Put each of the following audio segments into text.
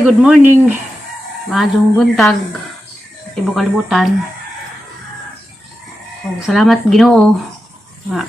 Day, good morning. Maadong buntag. Tibo kalibutan. Salamat Ginoo. Nga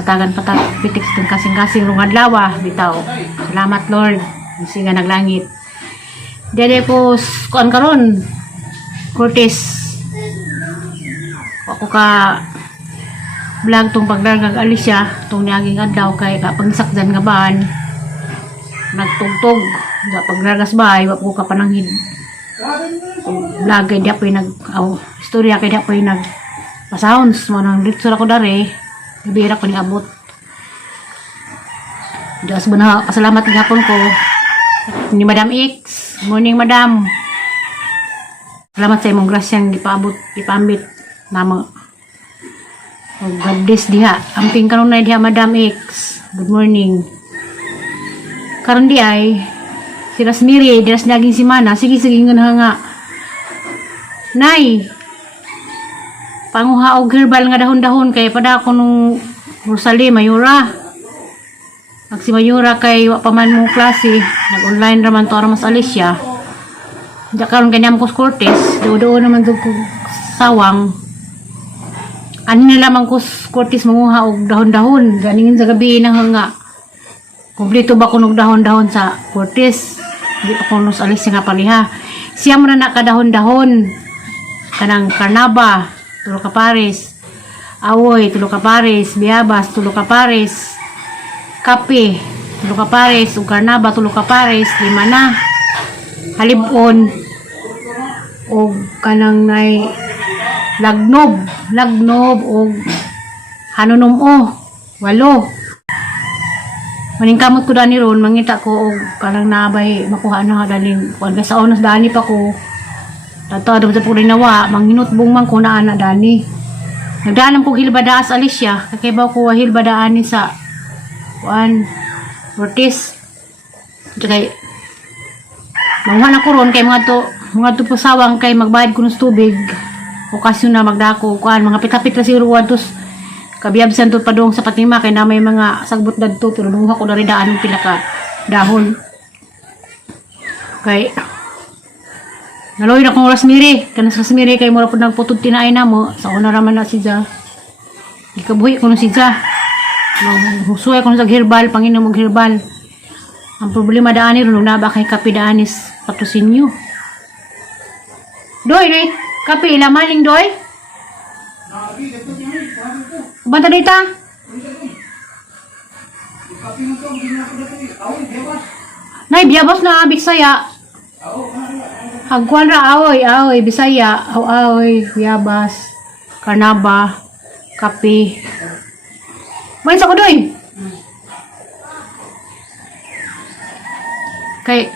hatagan patag pitik tong kasing-kasing rong adlaw bitaw. Salamat Lord. Bisi nga naglangit. Dede po kuan karon. Curtis. Ako ka vlog tong pagdargag Alicia tong niaging adlaw kay kapangsakdan nga ban. Nagtugtog sa pagragas bahay wa ko kapananghid vlog kay di apoy nag istorya kay di apoy nag pa-sounds mo nang dito ako dare bibira ko ni abot Diyos bana pasalamat gapon ko ni Madam X. Morning Madam, salamat sa imong grasyang ipambit nama God bless diha amping karon na diha Madam X. Good morning. Karon di ay si Rasmiri, diras naging si Mana. Sige nga Nay, panguha og herbal nga dahon-dahon kay pada ko nung Rosalie Mayura. Ag si Mayura kay wa pa man mo klase, nag-online raman to ara mas Alicia. Da karon kanyam ko Curtis, do naman to sawang. Ani na lamang ko Curtis manguha og dahon-dahon, ganingin sa gabi nang nga. Kompleto ba kunog dahon-dahon sa Curtis? Di pa kuno sa Alicia nga paliha. Siya mo na nakadahon-dahon. Kanang Carnaba, tulo ka pares. Awoy, tulo ka pares. Biabas, tulo ka pares. Kape, tulo ka pares. Ug Carnaba, tulo ka pares. 5 na. Halibon. O kanang nay lagnob o hanunom o 8. Maningkamot ko dani ron, mangita ko og kanang nabay makuha na daling kuan sa onas dani pa ko. Tato sa puri nawa, manginutbong man ko na ana dani. Nagdaanam ko hilbada sa Alicia, kay ba ko hilbadaan ni sa kuan Curtis. Kay mangha na ko ron kay mga to pasawang kay magbayad ko ng tubig. Okasyon na magdako kuan mga pitapit ra si ruwan tos kabiyabsan to padong sa Patima kay na may mga sagbot dadto pero nung ako na rin daan ng pinaka dahon kay naloy na kong Rasmiri kanang Rasmiri kay mura po nagputod tinaay na mo sa una raman na si Ja ikabuhi ko na si Ja husuay ko na sa herbal panginom og herbal ang problema daan ni ron naba kay kape daanis patusin nyo doy kape ilamaling doy banta dita? Nay, biyabas na Bisaya. Hagkuan ra aoy Bisaya. Aoy, biyabas, Carnaba, kape. Main sa ko doy. Kay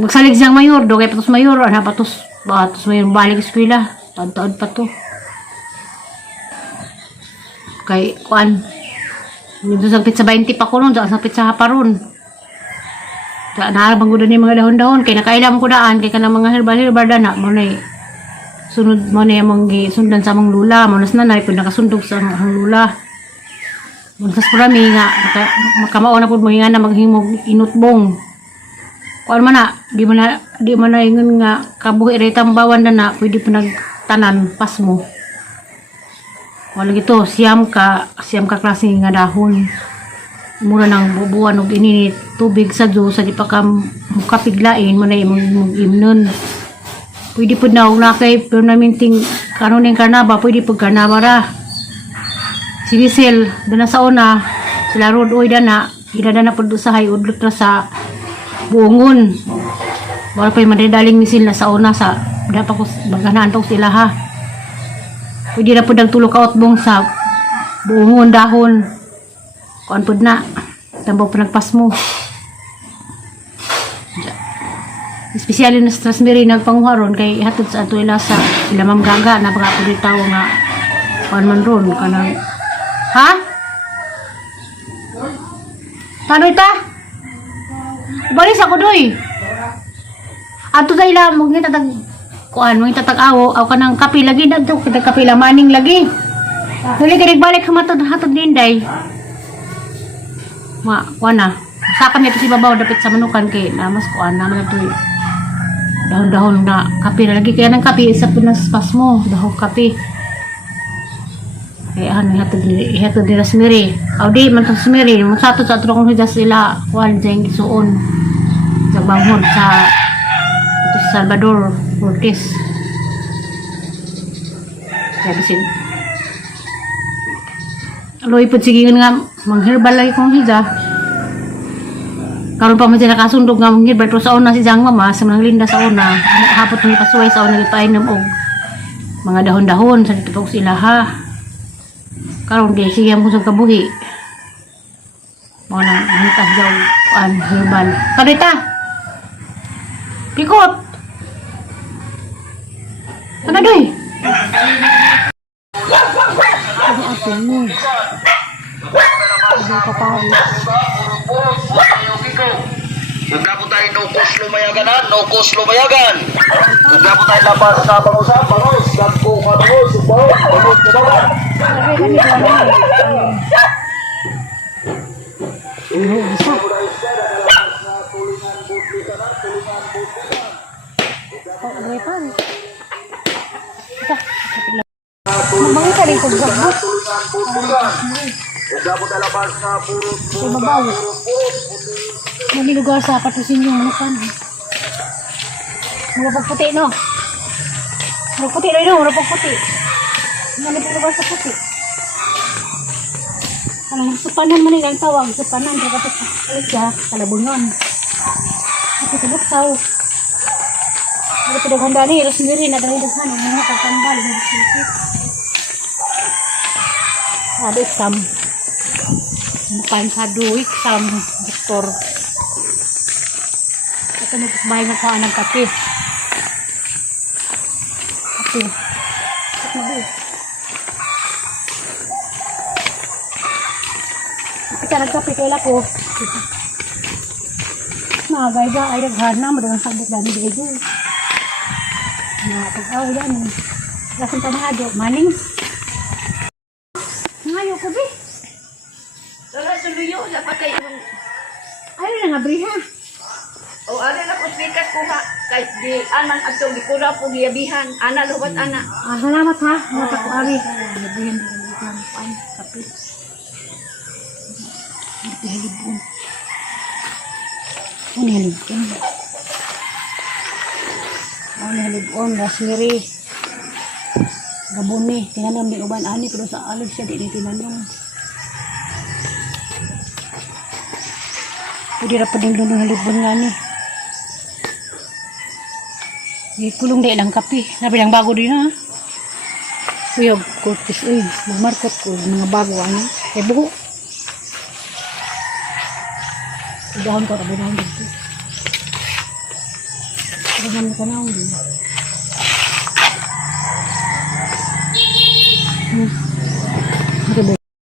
magsalig siyang mayor, do kay patos mayor, ana patos mayor balik eskwela. Taon-taon pa to. Kay kuan dito sa pizza 20 pa ko nun sa pizza haparon sa naarabang ko ni mga dahon-dahon kay nakailam ko daan kay kanang mga herbal dana mo na sunod mo na yung sundan sa mga lula mo nas nanay pud nakasundog sa mga lula mo sa sprami nga makamao na pud mga na maghimog inutbong kuan man na di man na ingon nga kabuhi ra tambawan na pwede pa nagtanan pas mo. Wala gito, siyam ka klase nga dahon. Mura nang bubuan og ininit tubig sa Diyos sa di pa ka mukapiglain mo na imong imnon. Pwede pud na og nakay pero naminting kanon ning Carnaba, pwede pud Carnaba ra. Si Bisel dana sa una sila road oy dana, idadana pud sa hay udlot ra sa buongon. Wala pa madadaling misil na sa una sa dapat ko baganan tong sila ha. Pwede na po nagtulo ka otbong sa buongon dahon. Kuan po na. Tambaw po nagpas mo. Espesyali na sa Rasmiri nagpanguha ron kay hatod sa ato ila sa ilamang gaga na baka po ditaw nga kuan man ron. Kanang ha? Paano ita? Balis ako doy. Ato sa ila magngita tag kuan mo itatag-awo aw kanang kape lagi dadto kita kape lamaning lagi dili ka nagbalik sa hatod dinday ma kuan na sa kami ito si babaw dapit sa manukan kay namas kuan naman ito dahon-dahon na kape na lagi kaya ng kape sa pinaspas mo dahon kape kaya ihatod nila smiri di man itong smiri masato sa atro kong hidas sila kuan dyan gisuon sa banghod sa ito sa Salvador Ortiz kaya bisin aloy po sige nga mangherbal lagi kong hida karon pa man sila kasundog nga mangherbal pero sa una si Jang mama sa mga linda sa una hapot ng ipasuway sa una ipainom og mga dahon-dahon sa dito pa sila ha karon di sige mo sa kabuhi mga nang hitas daw an herbal kadita pikot ano doy ano atin mo ano ka pa Huwag po tayo no cost lumayagan. Huwag po tayo labas sa bangusap, bangus, gagko ka bangus, bangus na dapat. Mabangi ka rin kung gabot. Huwag po tayo labas sa puro Mabaw. May lugar sa patusin yung manukan. Mga pagputi, no? Mga puti, no? Mga pagputi. May lugar sa puti. Alam, supanan man ang tawag. Supanan, kapag alis siya, kalabungan. At ito buksaw. Mga pinaghanda ni, Rosemary, na dahil daghan, ang mga pagkandal, ada exam. Bukan sadu exam, doktor. Ito magbahay na kuha ng kape. Kape. Kita nagkape kaila ko. Nagay-ga ay naghana mo doon sa dami dito. Pag-away yan. Lasang tanahado. Maning. Ngayon ko, be. Wala suluyo, dapat kayo. Ay, na nga, Briha. O ano na po speaker ko ha. Kahit di aman at di kura po giyabihan. Ana lubat ana. Salamat ha. Mata ko, Ari. Nabihan din ang pan. Kapit. Halibon. Ano halibon? Ano halibon? Rosemary. Gabon ni. Tinanong ni uban ani. Pero sa alig siya, di tinanong. Pwede na pa din doon ng halibon nga ni. Kulong dahil ang kape. Nabi lang bago din ha. Uyog, kurtis. Uy, magmarkot ko. Mga bago ano. Eh, buho. Dahon ko, rabi dahon dito. Rabi ka na ako din.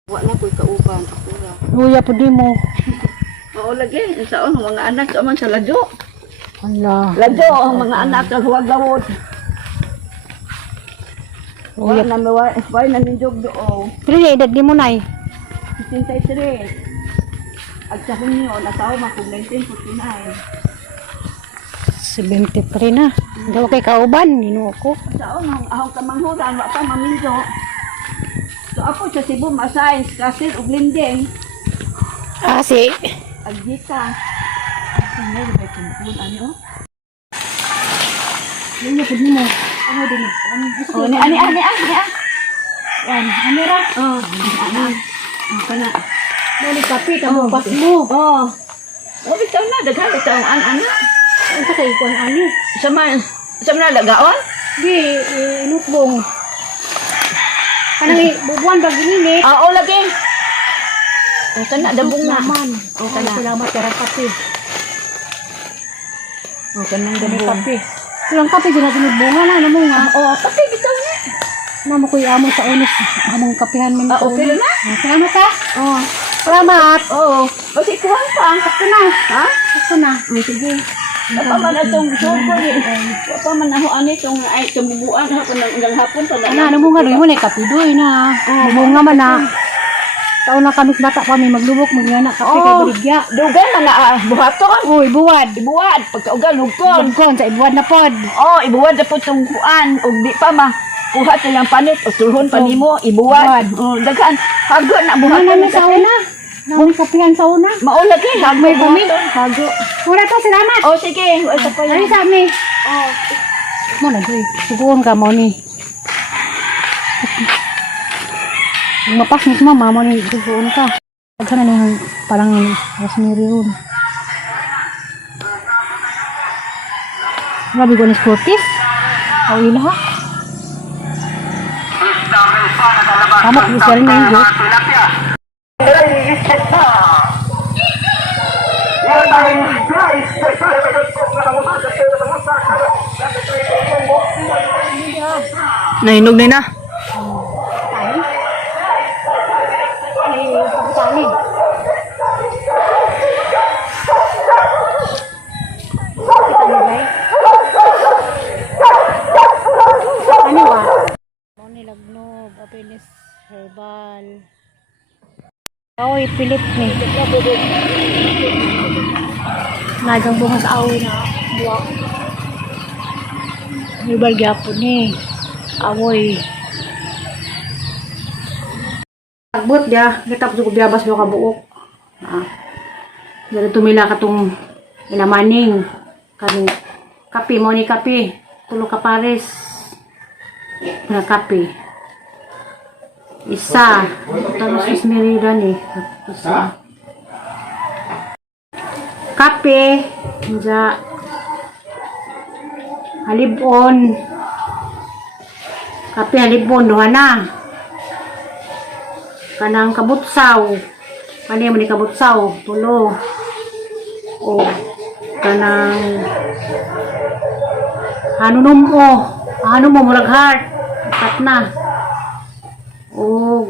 Wala ko'y kauban. Luya po di mo. Oo lagi. Saan ang mga anak sa man sa ladyo. Allah. Ladyo ang mga anak sa huwag gawod. Wala na may naninjog doon. Pero edad di mo na eh. 63. At sa hunyo, nasawa makong 1949. 73 na. Daw kay kauban. Nino ako. Saan ang ahong kamanghuran, wala pa maminjo. So ako sa Cebu, ma-science, kasi ug lindeng. Si. Agjita. Ano ba yung kumpul, ano? Luya po di mo. Ano din? Oh, ani. Yan. Ano ra? Oh, ano? Ako na. Dali kape. Kamupas mo. Oh. Oh, bitaw na, daghan bitaw ang anak. Ano sa kay kuan ani? Sa man lagaon? Di, inutbong. Kanang bubuan ba ginini? Oo, lagi. O, kana, dabong na. Naman. O, kana. Salamat kaya kape. O, kanang Dali dabong. kape. Ilang kape dyan natin nagbunga na. Ano mo nga? O, kape, bitaw na. Mama ko yung among sa unos. Among kapehan mo na. Okay na? Salamat ha. O, Salamat. oo. Kasi kuhan pa. Sakto na. Ha? Sakto na. Sige. Wapa man na itong sugo ni. Wapa man na ho ani itong ay tumubuan ha kung hanggang hapon pa na. Ano mo nga doy mo na kape doy na. Bunga man na. Taon na kami bata pa may maglubok, magngana kape kay Oh, baligya. dugan man na buhaton. Uy, buwad. Ibuwad, pagkaugan, hugkon. Kon sa ibuwad na pod. Oh, ibuwad na po itong kuan. O di pa ma, buhat nilang panit. O tulhon pa nimo, ibuwad. Oh, daghan, hago na buhat Wala na na sa una. Nami kapihan sa una. Maulag eh, hago May bumi. buhaton. Hago. Wala to, salamat. Oh, sige, isa pa Ano yan. sa amin? Oh, Mo na, Joy. Suguon ka mo ni. Kung mapas ni mama mo ni, suguon ka. Pagka na nung parang rosemary ron. Grabe ko ni Scottis. Aw ila ha. Tama ko siya rin na yung Diyos. nahinog na na. Ay, pagkatali. Kita niyo ba? Ano ba? Mo ni lagnog, apinis herbal. Aoy, pilit ni. Nagang bunga sa aoy na buwak. Herbal gyapon ni. Awoy. Agbot dia, kita ko biyabas mo kabuok. Dari tumila katong ilamaning kaning kape mo ni kape, tulo ka pares na kape. Isa, tapos is merida ni. Isa. Kape, ja halibon. Kape halibon duha na. Kanang kabutsaw. Kani man ni kabutsaw, tulo. O kanang hanunom o. Hanunom mo murag heart. Apat na. O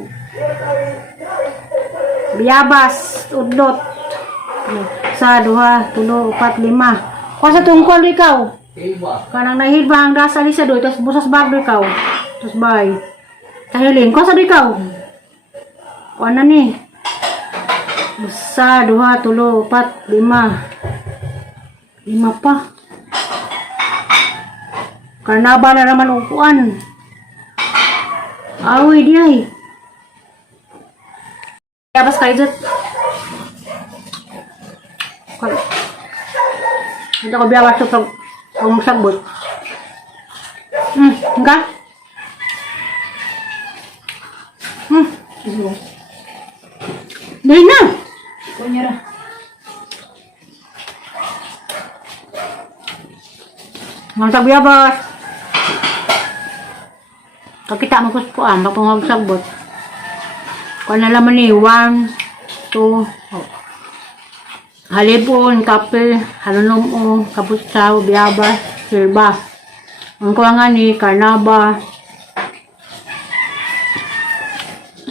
biyabas, udlot. Sa duha, tulo, upat, lima. Kuha sa tungkol ikaw. Kanang nahilba ang rasa lisa doy, tapos busas bagdo ikaw. Tapos bay. Tahilin, kuha sa doy ikaw. Kuha na ni. Isa, duha, tulo, upat, lima. Lima pa. Karnaba na naman upuan. Awi di ay. Biyabas kayo dyan. Hindi ko biyabas ito pag masagbot. Hangga? Dali na! Kunya ra. Magsag biyabas. Pagkita mo kuspuan, pag sagbot. Kung nalaman ni, 1, 2, halibon, kape, halunom, kabutsaw, biyabas, silba. Ang kuha nga ni, karnaba,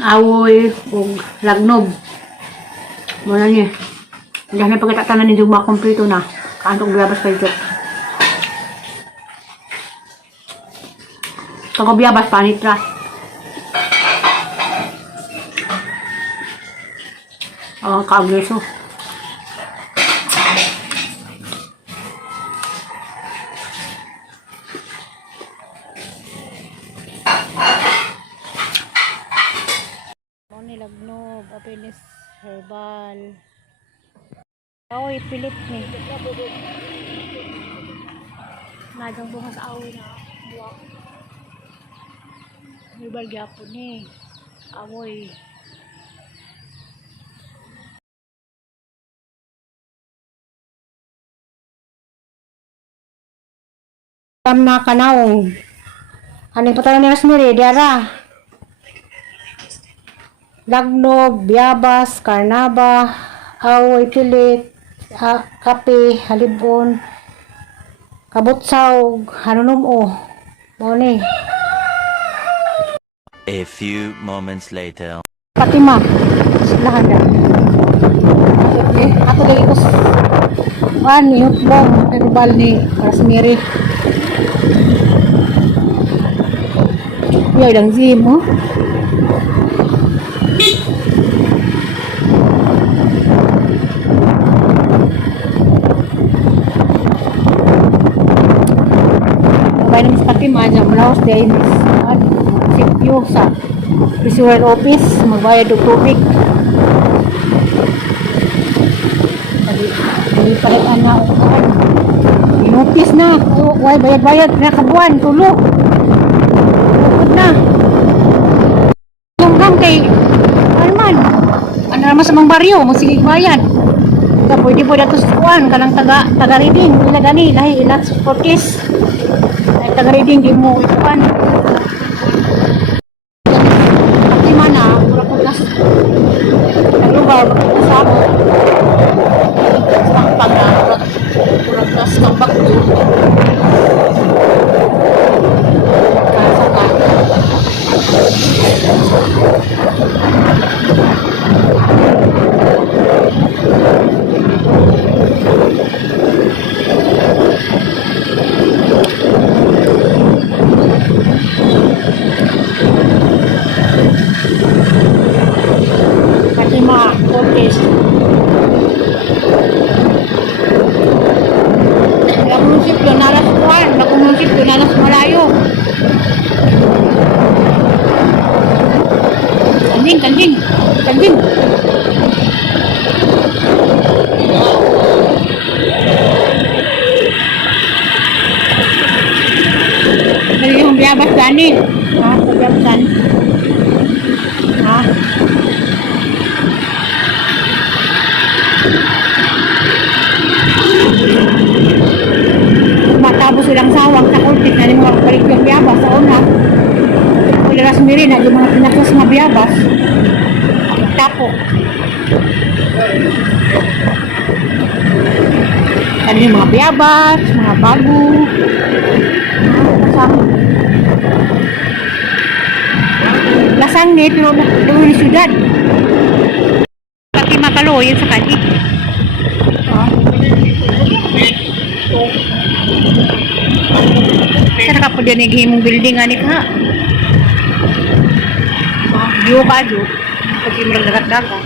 awoy, ug lagnob. Muna ni. Hindi na pagkatatanan ni Duma, kompleto na. Kaantong biyabas kayo. Kung biyabas, panitras. Kaagreso. Mo ni lagnog, apinis herbal. Aoy, pilit ni. Nagang bunga sa aoy na buwak. Herbal gyapon ni. Awoy. Na kanaong haning patalan ni Rosemary diara lagnog, biyabas, karnaba, awoy, pilit, kape, halibon, kabutsaw, hanunom o mo ni. A few moments later. Fatima silahan na ako dali ko yun bong herbal ni Rosemary. Iya, udang zim, oh. My name is Fatima. Jamlaos day is sityo sa Visual Office. Magbayad og tubig. Hindi palit na o notice na. Why bayad-bayad na kabuan. Tulo. Tukod na. Tunggang kay Arman. Ano naman sa mga baryo. Magsigig bayad. Pwede po dato sa kuwan kanang taga-reading ila gani lahi ila sportis ay taga-reading di mo kuwan pati mana pura po gas naglugar sa ako sa pagpag pura gas ng bagyo kasaka Fatima Cortez. Nakumusipyo na alas kuwan, nakumusipyo na alas malayo. Kanjing. Dali yung biyabas gani. Ha, biyabasan. Ha? Matapos silang sawang sa kultit na mga balik yung biyabas sa una. Kuliras miri na yung mga pinaklas mga biyabas. Tapo. Ano yung mga biyabas, mga bago. Lasang ni pero doon ni syudad. Pati makaloy sa kani. Sana ka po dyan naghihimong building ani ka. Diyo ka diyo. Pag yung dagat-dagat.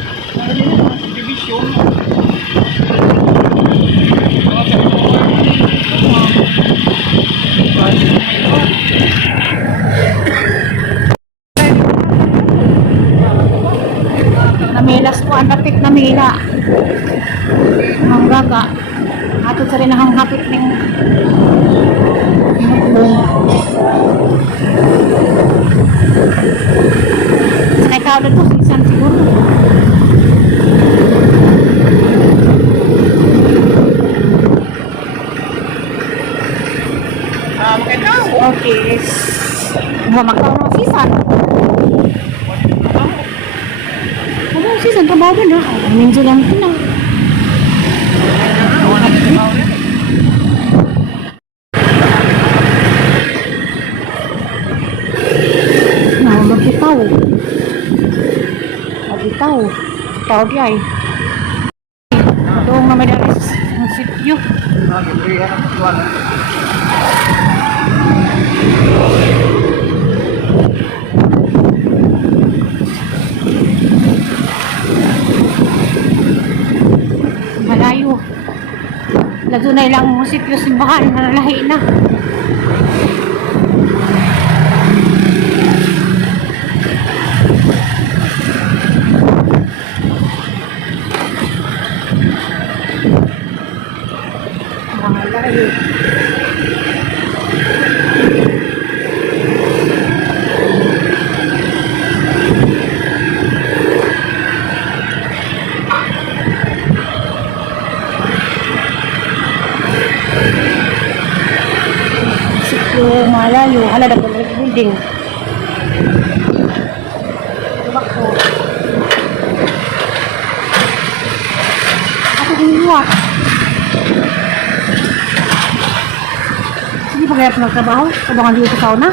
Namilas ko ang tapit na mila. Ang gaga. Ato sa rin ang hapit ng sanay ka ulit to, sisan siguro. Okay. Magkakaw ng sisan. Ano sisan? Trabaho na. Minso lang ito na. Magitaw. Tao di ay. Doon na may dalis ng sityo. Malayo. Lado na ilang sityo simbahan na lahi na. Malayo. Sityo malayo. Hala na building. Bakso. Ako hiniwat. Hindi pa kaya nagtrabaho? Kabangan dito sa sauna?